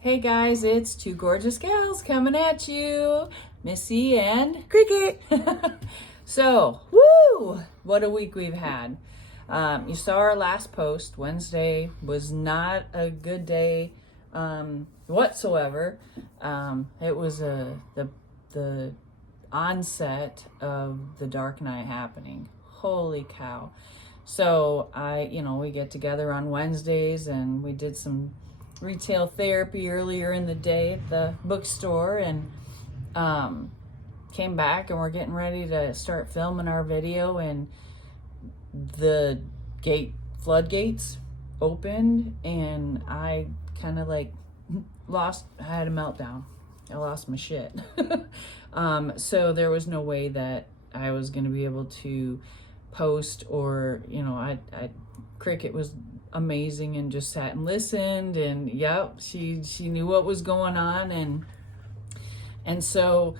Hey guys, it's two gorgeous gals coming at you, Missy and Cricket. So, woo! What a week we've had. You saw our last post. Wednesday was not a good day whatsoever. It was the onset of the Dark Night happening. Holy cow. So we get together on Wednesdays and we did some retail therapy earlier in the day at the bookstore and came back and we're getting ready to start filming our video, and the floodgates opened and I kind of I had a meltdown. I lost my shit. So there was no way that I was going to be able to post, or Cricket was amazing and just sat and listened, and she knew what was going on, and so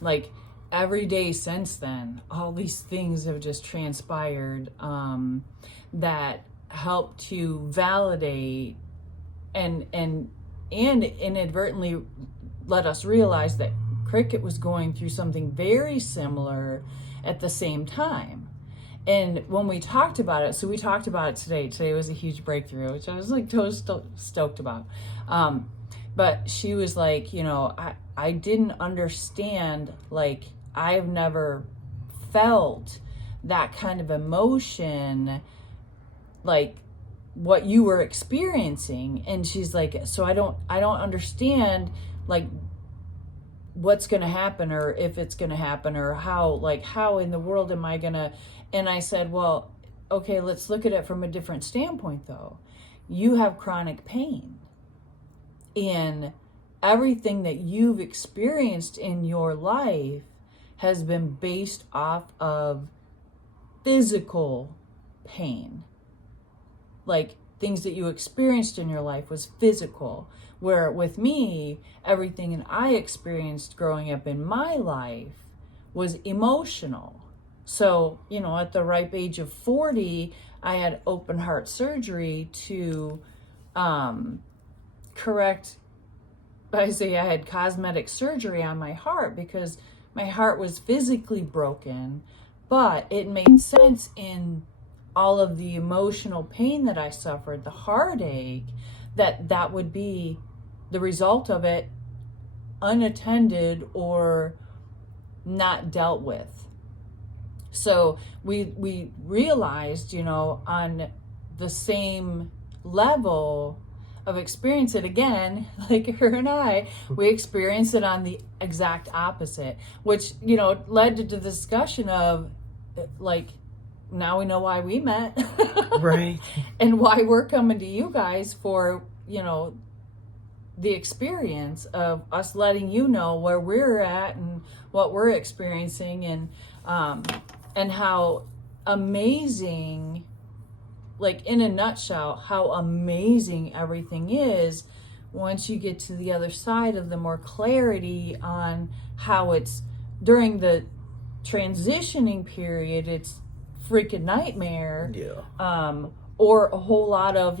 like every day since then, all these things have just transpired that help to validate and inadvertently let us realize that Cricket was going through something very similar at the same time. And when we talked about it, so we talked about it today. Today was a huge breakthrough, which I was totally stoked about. But she was like, I didn't understand, I have never felt that kind of emotion, like what you were experiencing. And she's like, so I don't understand, what's going to happen, or if it's going to happen, or how in the world am I going to. And I said, well, okay, let's look at it from a different standpoint though. You have chronic pain, and everything that you've experienced in your life has been based off of physical pain. Like things that you experienced in your life was physical, where with me, everything that I experienced growing up in my life was emotional. So, at the ripe age of 40, I had open heart surgery to correct, I had cosmetic surgery on my heart because my heart was physically broken, but it made sense in all of the emotional pain that I suffered, the heartache, that would be the result of it unattended or not dealt with. So we realized, on the same level of experience it again, like her and I, we experienced it on the exact opposite, which, led to the discussion of now we know why we met. Right. And why we're coming to you guys for, the experience of us letting you know where we're at and what we're experiencing, and how amazing, in a nutshell, how amazing everything is once you get to the other side of the more clarity on how it's during the transitioning period, it's freaking nightmare. Yeah. Or a whole lot of,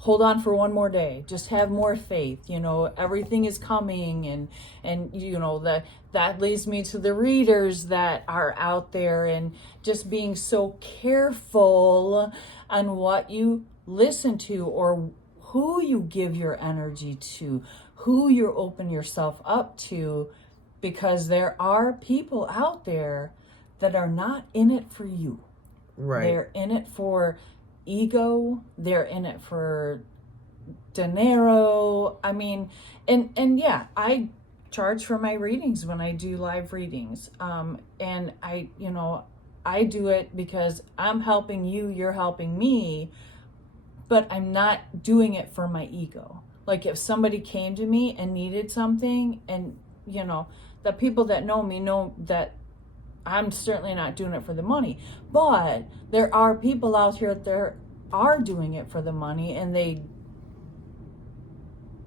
hold on for one more day, just have more faith, everything is coming, and that leads me to the readers that are out there, and just being so careful on what you listen to, or who you give your energy to, who you open yourself up to, because there are people out there that are not in it for you. Right. They're in it for ego. They're in it for dinero. I mean, and yeah, I charge for my readings when I do live readings. And I do it because I'm helping you, you're helping me, but I'm not doing it for my ego. Like if somebody came to me and needed something, and the people that know me know that I'm certainly not doing it for the money, but there are people out here that are doing it for the money, and they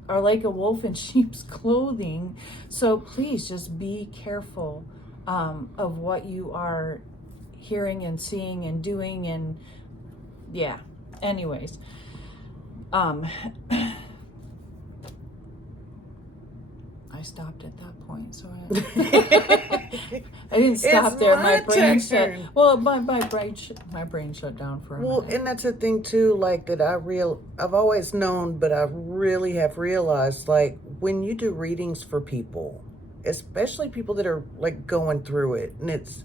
are like a wolf in sheep's clothing. So please just be careful of what you are hearing and seeing and doing. And yeah, anyways, I stopped at that point, so I didn't stop It's there. my My brain shut. turn. Well, my brain shut down for a Well, minute. and that's the thing too, like that I've always known, but I really have realized, like, when you do readings for people, especially people that are like going through it, and it's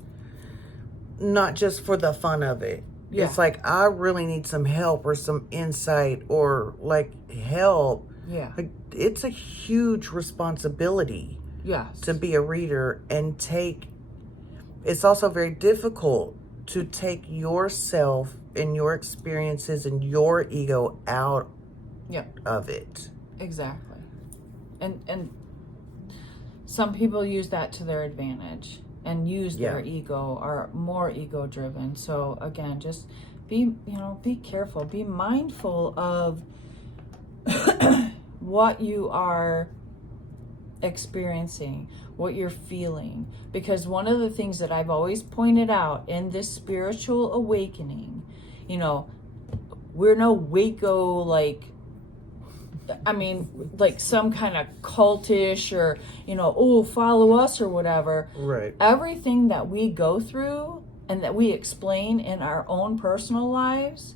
not just for the fun of it. Yeah. It's like, I really need some help or some insight or like help. Yeah. Like, it's a huge responsibility Yes. to be a reader and it's also very difficult to take yourself and your experiences and your ego out Yeah. of it. Exactly. And some people use that to their advantage and use their ego, are more ego driven. So again, just be careful, be mindful of what you are experiencing, what you're feeling, because one of the things that I've always pointed out in this spiritual awakening, we're no Waco, like some kind of cultish or, follow us or whatever. Right. Everything that we go through and that we explain in our own personal lives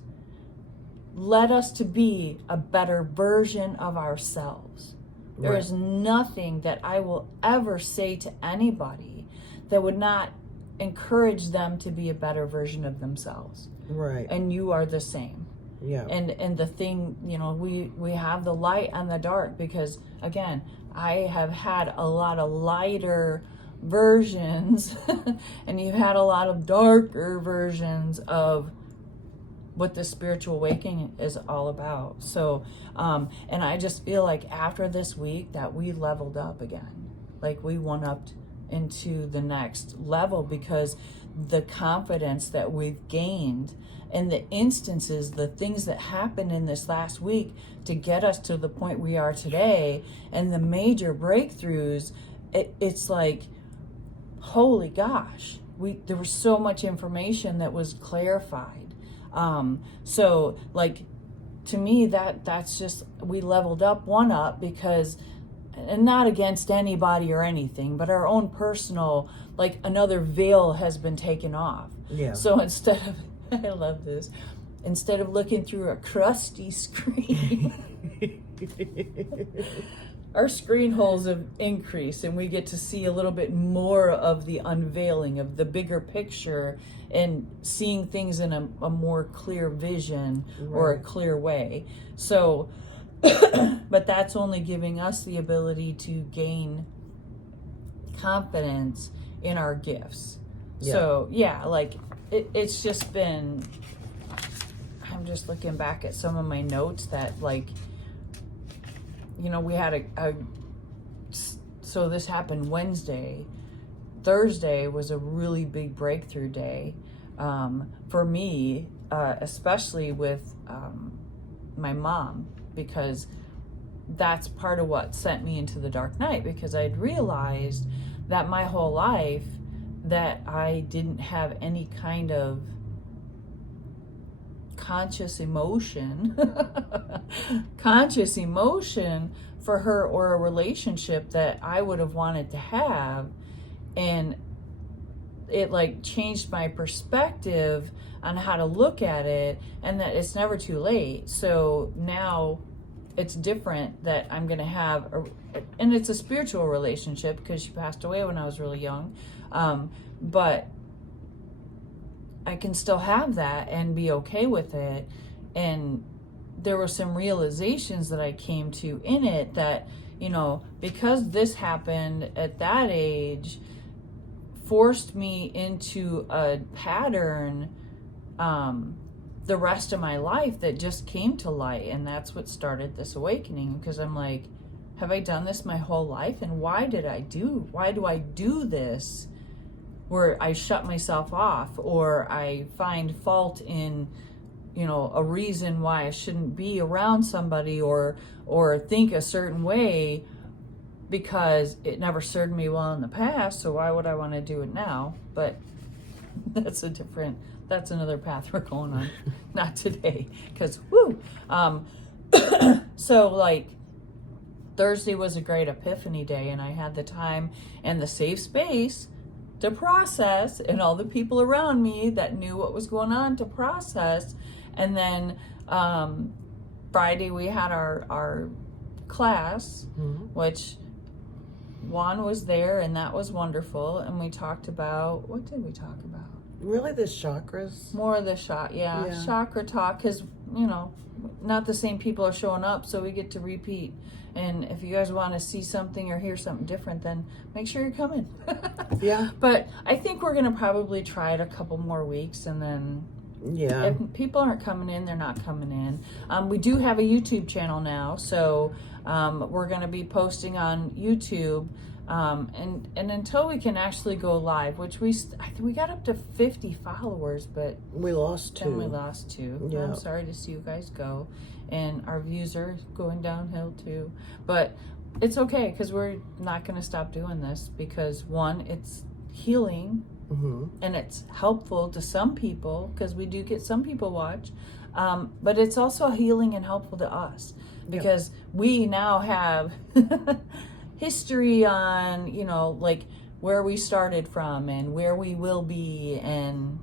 led us to be a better version of ourselves. There is nothing that I will ever say to anybody that would not encourage them to be a better version of themselves. Right. And you are the same. Yeah. And the thing, we have the light and the dark, because again, I have had a lot of lighter versions and you've had a lot of darker versions of what the spiritual awakening is all about. So, and I just feel like after this week that we leveled up again, like we went up into the next level, because the confidence that we've gained and the instances, the things that happened in this last week to get us to the point we are today, and the major breakthroughs, it's like, holy gosh, there was so much information that was clarified. So like, to me, that's just, we leveled up, one up, because, and not against anybody or anything, but our own personal, like, another veil has been taken off. Yeah. So instead of, I love this, instead of looking through a crusty screen, our screen holes have increased, and we get to see a little bit more of the unveiling of the bigger picture and seeing things in a more clear vision or a clear way. So, but that's only giving us the ability to gain confidence in our gifts. Yeah. So, yeah, like, it's just been, I'm just looking back at some of my notes that, like, we had so this happened Wednesday. Thursday was a really big breakthrough day for me, especially with my mom, because that's part of what sent me into the dark night, because I'd realized that my whole life that I didn't have any kind of conscious emotion for her, or a relationship that I would have wanted to have. And it like changed my perspective on how to look at it, and that it's never too late. So now it's different, that I'm going to have and it's a spiritual relationship, because she passed away when I was really young. But I can still have that and be okay with it. And there were some realizations that I came to in it that, because this happened at that age, forced me into a pattern the rest of my life that just came to light. And that's what started this awakening, because I'm like, have I done this my whole life? And why do I do this, where I shut myself off, or I find fault in, a reason why I shouldn't be around somebody, or think a certain way, because it never served me well in the past, so why would I want to do it now? But that's another path we're going on. Not today, because so like Thursday was a great epiphany day, and I had the time and the safe space to process, and all the people around me that knew what was going on to process. And then Friday we had our class, which Juan was there, and that was wonderful. And we talked about, what did we talk about? Really, the chakras. More of the chakra talk, because not the same people are showing up, so we get to repeat. And if you guys want to see something or hear something different, then make sure you're coming. Yeah. But I think we're gonna probably try it a couple more weeks, and then if people aren't coming in, they're not coming in. We do have a YouTube channel now, so we're gonna be posting on YouTube. And until we can actually go live, which I think we got up to 50 followers, but we lost 2. then we lost 2. Yeah. I'm sorry to see you guys go, and our views are going downhill too. But it's okay, because we're not going to stop doing this, because one, it's healing, and it's helpful to some people, because we do get some people watch, but it's also healing and helpful to us, because we now have history on, like where we started from and where we will be, and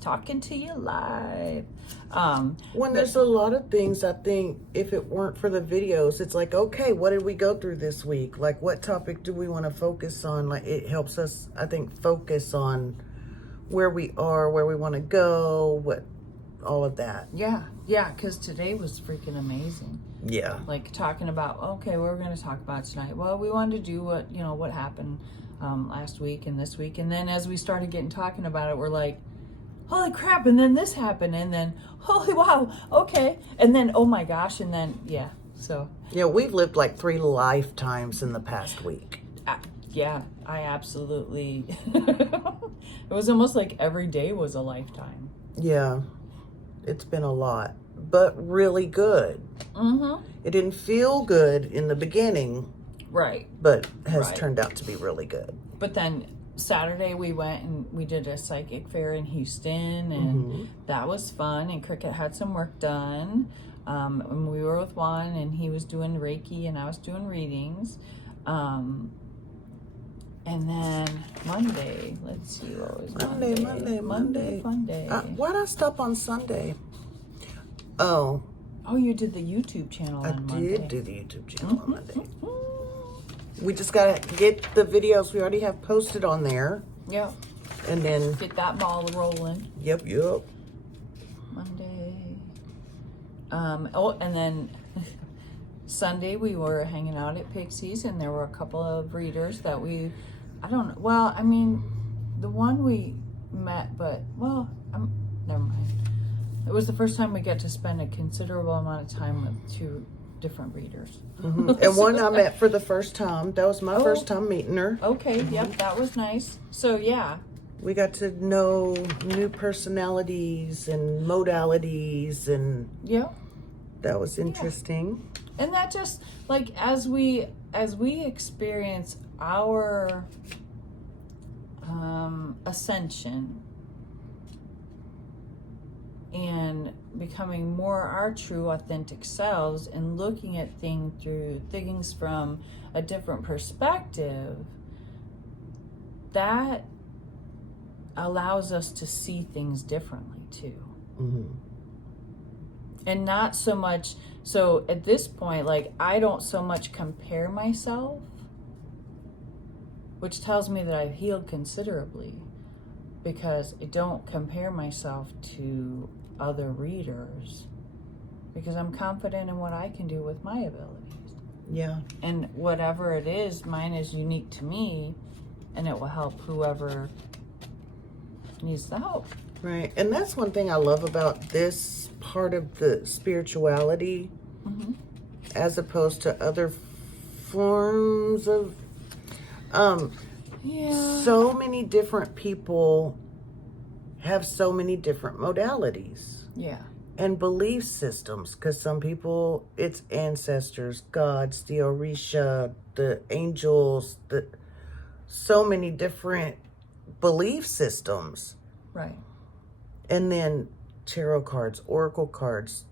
talking to you live. There's a lot of things, I think, if it weren't for the videos, it's like, okay, what did we go through this week? Like, what topic do we want to focus on? Like, it helps us, I think, focus on where we are, where we want to go, all of that. Yeah, because today was freaking amazing. Yeah. Like talking about, okay, what we're going to talk about tonight. Well, we wanted to do what happened last week and this week. And then as we started talking about it, we're like, holy crap. And then this happened. And then, holy wow. Okay. And then, oh my gosh. And then, so. Yeah, we've lived like 3 lifetimes in the past week. I absolutely. It was almost like every day was a lifetime. Yeah. It's been a lot, but really good. It didn't feel good in the beginning, right? But has turned out to be really good. But then Saturday we went and we did a psychic fair in Houston, and that was fun. And Cricket had some work done. And we were with Juan, and he was doing Reiki, and I was doing readings. And then Monday, let's see, what was Monday? Why'd I stop on Sunday? Oh, you did the YouTube channel on Monday. I did do the YouTube channel on Monday. We just got to get the videos we already have posted on there. Yeah. And then get that ball rolling. Yep. Monday. And then Sunday we were hanging out at Pixie's, and there were a couple of readers that the one we met, but never mind. It was the first time we got to spend a considerable amount of time with 2 different readers. And one I met for the first time. That was my first time meeting her. Okay, yep, that was nice. So, yeah. We got to know new personalities and modalities, and that was interesting. Yeah. And that just, like, as we experience our ascension and becoming more our true authentic selves, and looking at things from a different perspective, that allows us to see things differently too. And not so much, so at this point, like, I don't so much compare myself, which tells me that I've healed considerably, because I don't compare myself to other readers, because I'm confident in what I can do with my abilities. Yeah. And whatever it is, mine is unique to me, and it will help whoever needs the help. Right. And that's one thing I love about this part of the spirituality, as opposed to other forms of so many different people have so many different modalities. Yeah. And belief systems, because some people, it's ancestors, gods, the Orisha, the angels, so many different belief systems. Right. And then tarot cards, oracle cards,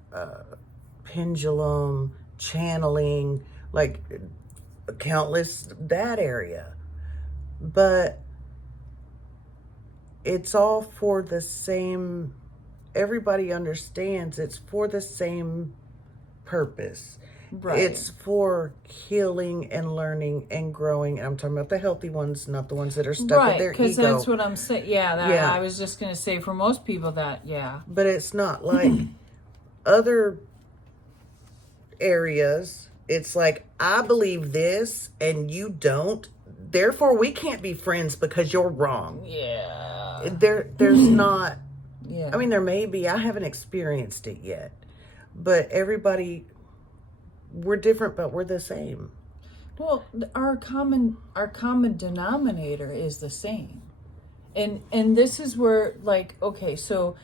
pendulum, channeling, like countless that area. But it's all for the same, everybody understands it's for the same purpose. Right. It's for healing and learning and growing. And I'm talking about the healthy ones, not the ones that are stuck with their ego. Because that's what I'm saying. Yeah. I was just going to say for most people But it's not like other areas. It's like, I believe this and you don't. Therefore, we can't be friends because you're wrong. Yeah. There's not. Yeah. I mean, there may be. I haven't experienced it yet. But everybody, we're different, but we're the same. Well, our common denominator is the same. And this is where, like, okay, so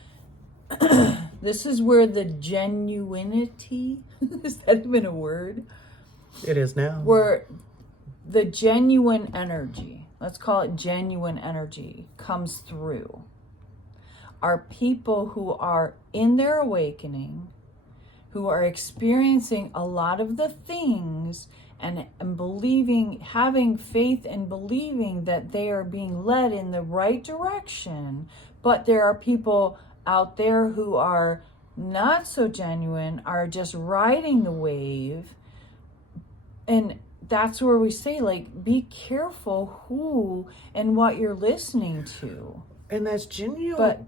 this is where the genuinity, is that even a word? It is now. Where the genuine energy, let's call it genuine energy, comes through. Are people who are in their awakening, who are experiencing a lot of the things and believing, having faith and believing that they are being led in the right direction. But there are people out there who are not so genuine, are just riding the wave. And that's where we say, like, be careful who and what you're listening to. And that's genuine. But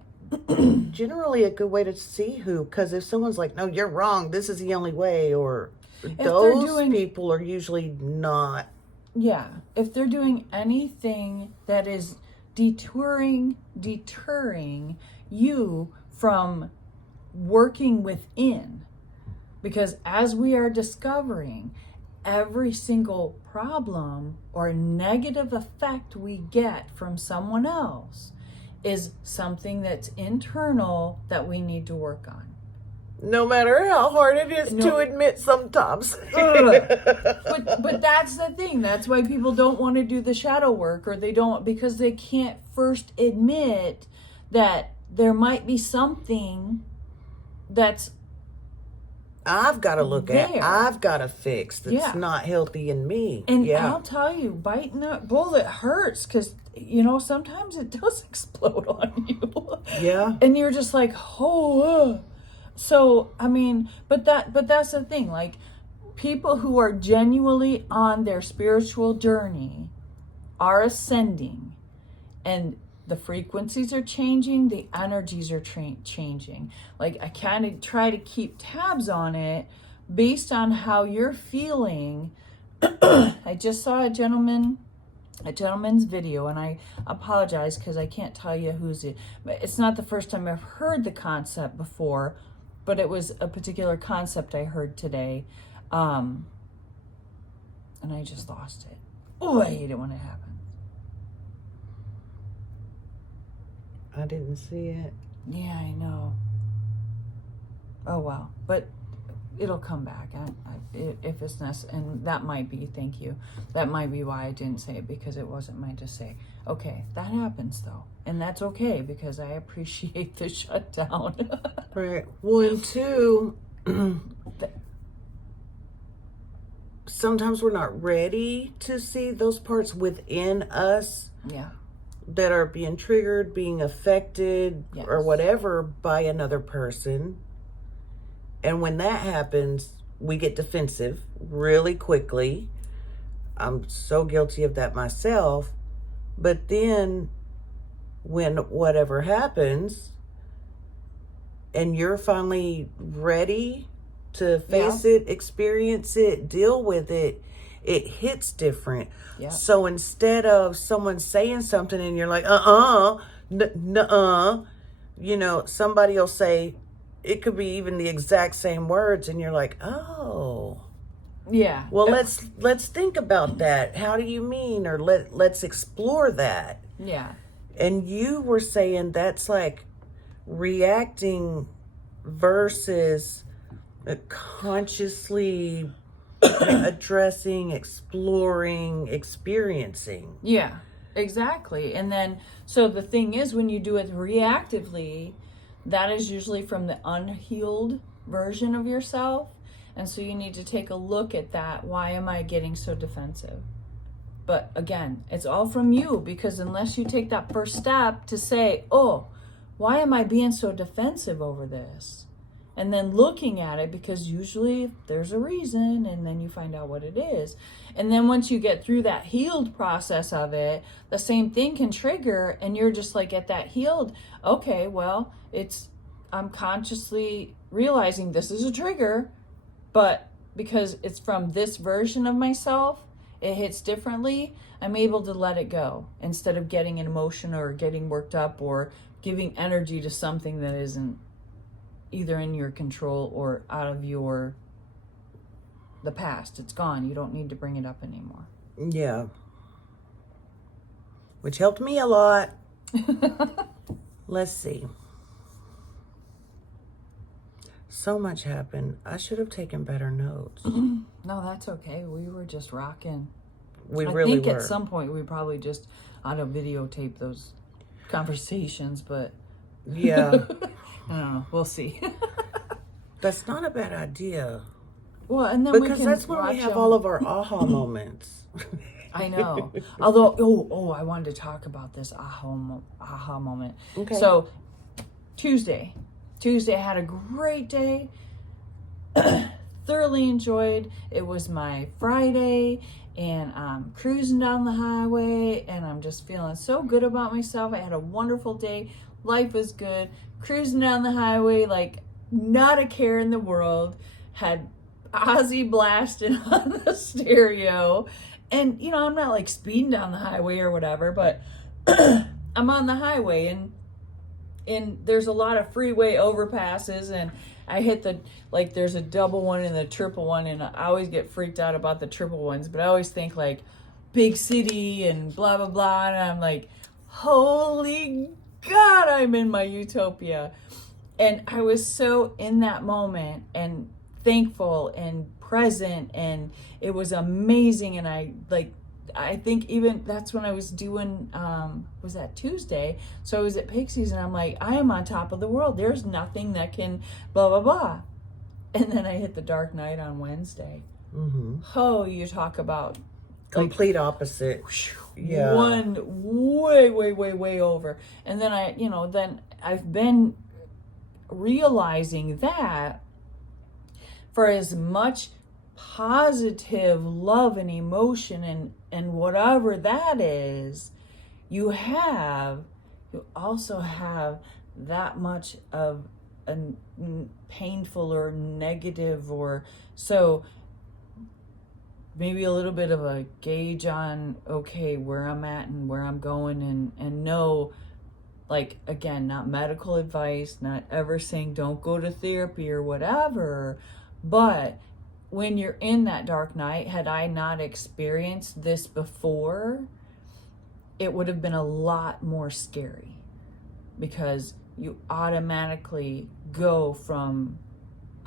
generally a good way to see who, because if someone's like, no, you're wrong, this is the only way, or if those people are usually not. Yeah, if they're doing anything that is deterring you from working within, because as we are discovering, every single problem or negative effect we get from someone else is something that's internal that we need to work on. No matter how hard it is to admit sometimes. But that's the thing. That's why people don't want to do the shadow work, or they don't, because they can't first admit that there might be something that's I've got to look at, there. I've got to fix that's not healthy in me. And I'll tell you, biting a bullet hurts, because, you know, sometimes it does explode on you. Yeah. And you're just like, oh. So, I mean, but that's the thing. Like, people who are genuinely on their spiritual journey are ascending, and the frequencies are changing, the energies are changing. Like, I kind of try to keep tabs on it based on how you're feeling. I just saw a gentleman's video, and I apologize because I can't tell you who's it. It's not the first time I've heard the concept before, but it was a particular concept I heard today. And I just lost it. Oh, I hate it when it happens. I didn't see it. Yeah, I know. Oh, well. But it'll come back if it's necessary. And that might be, thank you. That might be why I didn't say it, because it wasn't mine to say. Okay, that happens, though. And that's okay, because I appreciate the shutdown. Right. One, two. Sometimes we're not ready to see those parts within us. Yeah. That are being triggered, being affected, or whatever by another person. And when that happens, we get defensive really quickly. I'm so guilty of that myself. But then when whatever happens and you're finally ready to face it, experience it, deal with it, it hits different. Yeah. So instead of someone saying something and you're like, you know, somebody will say, it could be even the exact same words, and you're like, oh. Yeah. Well, let's think about that. How do you mean? Or let's explore that. Yeah. And you were saying that's like reacting versus consciously addressing, exploring, experiencing. Yeah, exactly. And then, so the thing is, when you do it reactively, that is usually from the unhealed version of yourself. And so you need to take a look at that. Why am I getting so defensive? But again, it's all from you, because unless you take that first step to say, oh, why am I being so defensive over this? And then looking at it, because usually there's a reason, and then you find out what it is. And then once you get through that healed process of it, the same thing can trigger, and you're just like at that healed, okay, well, I'm consciously realizing this is a trigger, but because it's from this version of myself, it hits differently, I'm able to let it go instead of getting an emotion or getting worked up or giving energy to something that isn't either in your control or out of the past. It's gone. You don't need to bring it up anymore. Yeah. Which helped me a lot. Let's see. So much happened. I should have taken better notes. No, that's okay. We were just rocking. We really I think were. at some point we probably just ought to videotape those conversations, but Yeah. I don't know. We'll see. That's not a bad idea. Well, and then Because that's when we have all of our aha moments. I know. Although, I wanted to talk about this aha moment. Okay. So, Tuesday, I had a great day. Thoroughly enjoyed. It was my Friday, and I'm cruising down the highway, and I'm just feeling so good about myself. I had a wonderful day. Life was good. Cruising down the highway, like not a care in the world. Had Ozzy blasting on the stereo. And, I'm not like speeding down the highway or whatever, but I'm on the highway, and there's a lot of freeway overpasses, and I hit there's a double one and the triple one, and I always get freaked out about the triple ones, but I always think like big city and blah, blah, blah, and I'm like, holy God, I'm in my utopia. And I was so in that moment and thankful and present, and it was amazing. And I think even that's when I was doing was that Tuesday, so I was at Pixie's, and I'm like, I am on top of the world. There's nothing that can blah blah blah. And then I hit the dark night on Wednesday. Mm-hmm. Oh, you talk about complete opposite. Yeah. One way over. And then I've been realizing that for as much positive love and emotion and whatever that is, you also have that much of a painful or negative, or so maybe a little bit of a gauge on, okay, where I'm at and where I'm going, and know, like, again, not medical advice, not ever saying don't go to therapy or whatever, but when you're in that dark night, had I not experienced this before, it would have been a lot more scary, because you automatically go from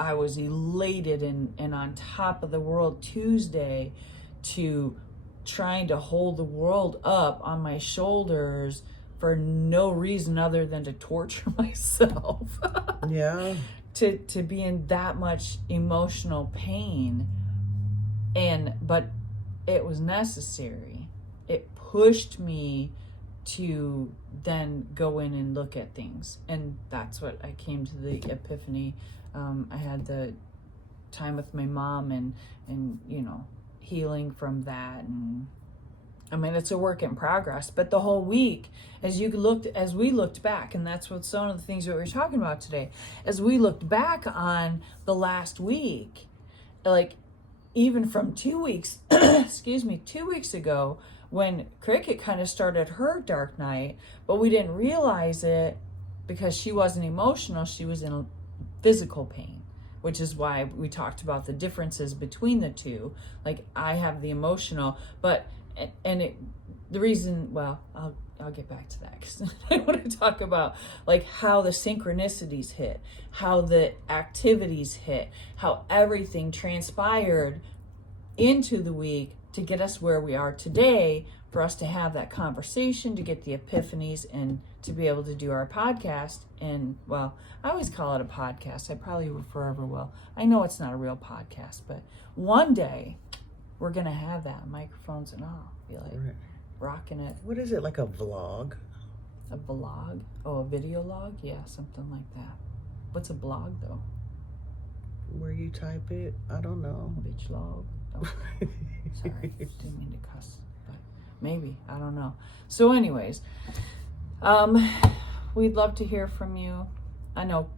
I was elated and on top of the world Tuesday to trying to hold the world up on my shoulders for no reason other than to torture myself. Yeah. To be in that much emotional pain. But it was necessary. It pushed me to then go in and look at things. And that's what I came to the epiphany. I had the time with my mom and healing from that. And I mean, it's a work in progress, but the whole week, as we looked back, and that's what some of the things that we were talking about today, as we looked back on the last week, like even from 2 weeks, 2 weeks ago, when Cricket kind of started her dark night, but we didn't realize it because she wasn't emotional, she was in physical pain, which is why we talked about the differences between the two. Like, I have the emotional, but the reason, well, I'll get back to that, because I want to talk about like how the synchronicities hit, how the activities hit, how everything transpired into the week to get us where we are today, for us to have that conversation, to get the epiphanies, and to be able to do our podcast. And, well, I always call it a podcast. I probably forever will. I know it's not a real podcast, but one day we're going to have that, microphones and all. Be like Right. rocking it. What is it, like a vlog? A vlog? Oh, a video log? Yeah, something like that. What's a blog, though? Where you type it? I don't know. Bitch log? Oh, sorry, didn't mean to cuss, but maybe, I don't know. So anyways, we'd love to hear from you. I know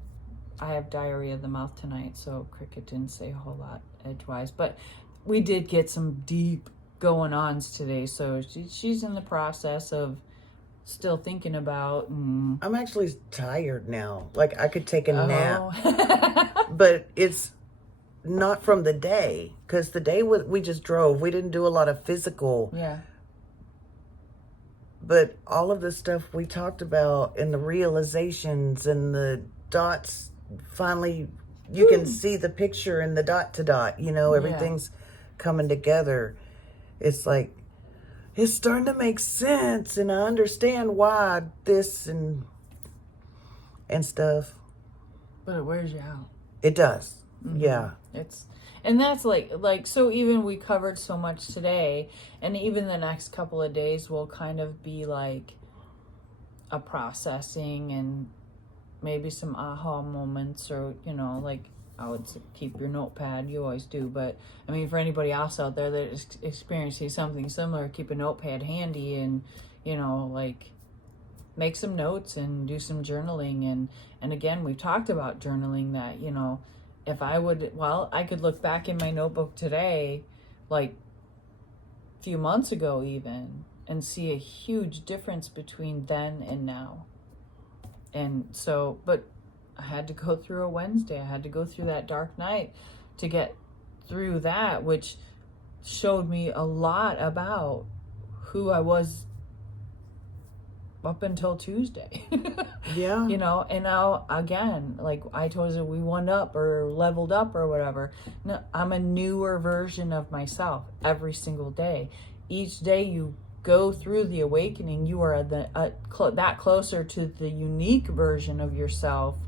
I have diarrhea of the mouth tonight, so Cricket didn't say a whole lot edgewise, but we did get some deep going ons today, so she's in the process of still thinking about. I'm actually tired now. Like, I could take a nap, Oh. but it's not from the day, because the day we just drove. We didn't do a lot of physical, Yeah. but all of the stuff we talked about and the realizations and the dots, finally, you can see the picture and the dot to dot, you know, everything's coming together. It's like, it's starting to make sense, and I understand why this and stuff. But it wears you out. It does. Yeah. And that's like so even we covered so much today, and even the next couple of days will kind of be like a processing and maybe some aha moments, or you know, like I would say keep your notepad, you always do, but I mean for anybody else out there that is experiencing something similar, keep a notepad handy and you know, like make some notes and do some journaling. And again, we've talked about journaling, that you know, if I would, well, I could look back in my notebook today, like a few months ago even, and see a huge difference between then and now. And so, but I had to go through a Wednesday. I had to go through that dark night to get through that, which showed me a lot about who I was up until Tuesday. Yeah. You know, and now again, like I told you, we went up or leveled up or whatever. No, I'm a newer version of myself every single day. Each day you go through the awakening, you are that closer to the unique version of yourself,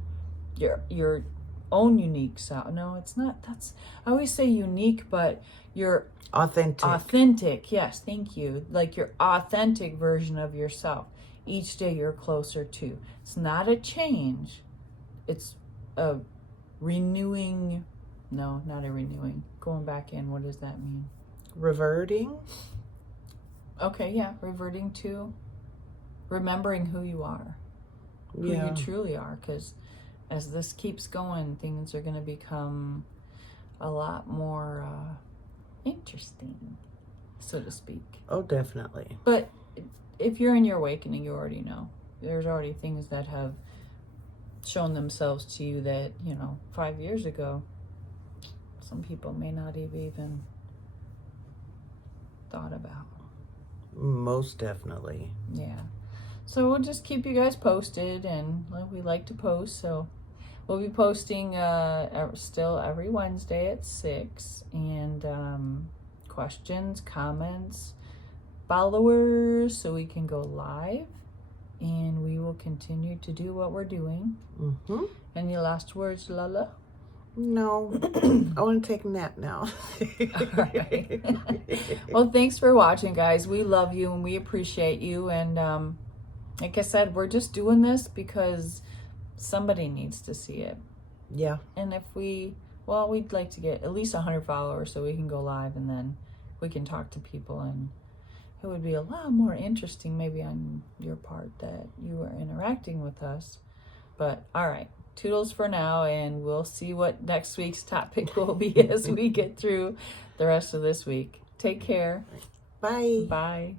your own unique self. No, it's not. That's, I always say unique, but your authentic. Yes, thank you. Like your authentic version of yourself. Each day you're closer to. It's not a change. It's a renewing. No, not a renewing. Going back in. What does that mean? Reverting. Okay, yeah. Reverting to remembering who you are. Who you truly are. Because as this keeps going, things are going to become a lot more interesting, so to speak. Oh, definitely. But if you're in your awakening, you already know. There's already things that have shown themselves to you that, you know, 5 years ago, some people may not have even thought about. Most definitely. Yeah. So we'll just keep you guys posted, and we like to post, so we'll be posting still every Wednesday at 6, and questions, comments, followers, so we can go live, and we will continue to do what we're doing. Mm-hmm. Any last words, Lala? No. I want to take a nap now. All right. Well, thanks for watching, guys. We love you and we appreciate you, and like I said, we're just doing this because somebody needs to see it. Yeah. And if we'd like to get at least 100 followers so we can go live, and then we can talk to people, and it would be a lot more interesting maybe on your part that you are interacting with us. But all right, toodles for now, and we'll see what next week's topic will be as we get through the rest of this week. Take care. Bye. Bye.